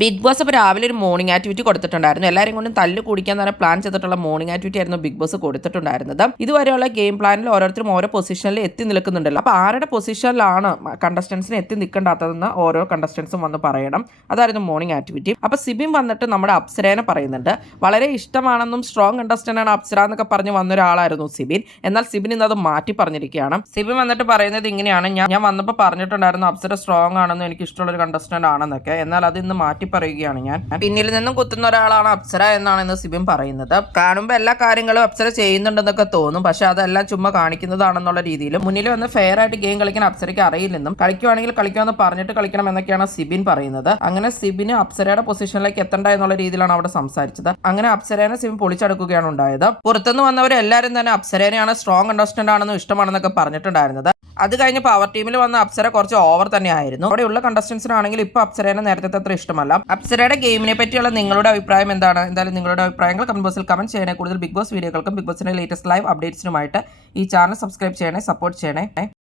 Big boss ഇപ്പോൾ രാവിലെ ഒരു മോർണിംഗ് ആക്ടിവിറ്റി കൊടുത്തിട്ടുണ്ടായിരുന്നു. എല്ലാവരും കൊണ്ടും തല്ല് കുടിക്കാൻ തന്നെ പ്ലാൻ ചെയ്തിട്ടുള്ള മോർണിംഗ് ആക്ടിവിറ്റി ആയിരുന്നു ബിഗ് ബോസ് കൊടുത്തിട്ടുണ്ടായിരുന്നത്. ഇതുവരെയുള്ള ഗെയിം പ്ലാനിൽ ഓരോരുത്തരും ഓരോ പൊസിഷനിൽ എത്തി നിൽക്കുന്നുണ്ടല്ലോ. അപ്പോൾ ആരുടെ പൊസിഷനിലാണ് കണ്ടസ്റ്റൻസിന് എത്തി നിൽക്കേണ്ടാത്തതെന്ന് ഓരോ കണ്ടസ്റ്റൻസും വന്ന് പറയണം. അതായിരുന്നു മോർണിംഗ് ആക്ടിവിറ്റി. അപ്പോൾ സിബിൻ വന്നിട്ട് നമ്മുടെ അപ്സരേനെ പറയുന്നുണ്ട്. വളരെ ഇഷ്ടമാണെന്നും സ്ട്രോങ് കണ്ടസ്റ്റൻ്റാണ് അപ്സര എന്നൊക്കെ പറഞ്ഞ് വന്ന ഒരാളായിരുന്നു സിബിൻ. എന്നാൽ സിബിൻ ഇന്നത് മാറ്റി പറഞ്ഞിരിക്കുകയാണ്. സിബിൻ വന്നിട്ട് പറയുന്നത് ഇങ്ങനെയാണ്: ഞാൻ വന്നപ്പോൾ പറഞ്ഞിട്ടുണ്ടായിരുന്നു അപ്സര സ്ട്രോങ് ആണെന്നും എനിക്ക് ഇഷ്ടമുള്ള ഒരു കണ്ടസ്റ്റന്റ് ആണെന്നൊക്കെ. എന്നാൽ അത് ഇന്ന് മാറ്റി പറയുകയാണ് ഞാൻ. പിന്നിൽ നിന്നും കുത്തുന്ന ഒരാളാണ് അപ്സര എന്നാണ് ഇന്ന് സിബിൻ പറയുന്നത്. കാണുമ്പോൾ എല്ലാ കാര്യങ്ങളും അപ്സര ചെയ്യുന്നുണ്ടെന്നൊക്കെ തോന്നും, പക്ഷെ അതെല്ലാം ചുമ്മാ കാണിക്കുന്നതാണെന്നുള്ള രീതിയിലും മുന്നിൽ വന്ന് ഫെയർ ആയിട്ട് ഗെയിം കളിക്കാൻ അപ്സരയ്ക്ക് അറിയില്ലെന്നും കളിക്കുവാണെങ്കിൽ കളിക്കുമെന്ന് പറഞ്ഞിട്ട് കളിക്കണം എന്നൊക്കെയാണ് സിബിൻ പറയുന്നത്. അങ്ങനെ സിബിന് അപ്സരയുടെ പൊസിഷനിലേക്ക് എത്തണ്ട എന്നുള്ള രീതിയിലാണ് അവിടെ സംസാരിച്ചത്. അങ്ങനെ അപ്സരേനെ സിബിൻ പൊളിച്ചെടുക്കുകയാണ് ഉണ്ടായത്. പുറത്തുനിന്ന് വന്നവരെല്ലാവരും തന്നെ അപ്സരേനെയാണ് സ്ട്രോങ് കണ്ടസ്റ്റന്റ് ആണെന്നും ഇഷ്ടമാണെന്നൊക്കെ പറഞ്ഞിട്ടുണ്ടായിരുന്നത്. അത് കഴിഞ്ഞ് പവർ ടീമിൽ വന്ന അപ്സര കുറച്ച് ഓവർ തന്നെ ആയിരുന്നു. അവിടെയുള്ള കണ്ടസ്റ്റൻസിനാണെങ്കിൽ ഇപ്പോൾ അപ്സരേനെ നേരത്തെ അത്ര ഇഷ്ടമല്ല. അപ്സരയുടെ ഗെയിമിനെ പറ്റിയുള്ള നിങ്ങളുടെ അഭിപ്രായം എന്താണ്? എന്തായാലും നിങ്ങളുടെ അഭിപ്രായങ്ങൾ കമന്റ് ബോക്സിൽ കമന്റ് ചെയ്യണേ. കൂടുതൽ ബിഗ് ബോസ് വീഡിയോകൾക്കും ബിഗ് ബോസിന്റെ ലേറ്റസ്റ്റ് ലൈവ് അപ്ഡേറ്റ്സിനുമായിട്ട് ഈ ചാനൽ സബ്സ്ക്രൈബ് ചെയ്യണേ, സപ്പോർട്ട് ചെയ്യണേ.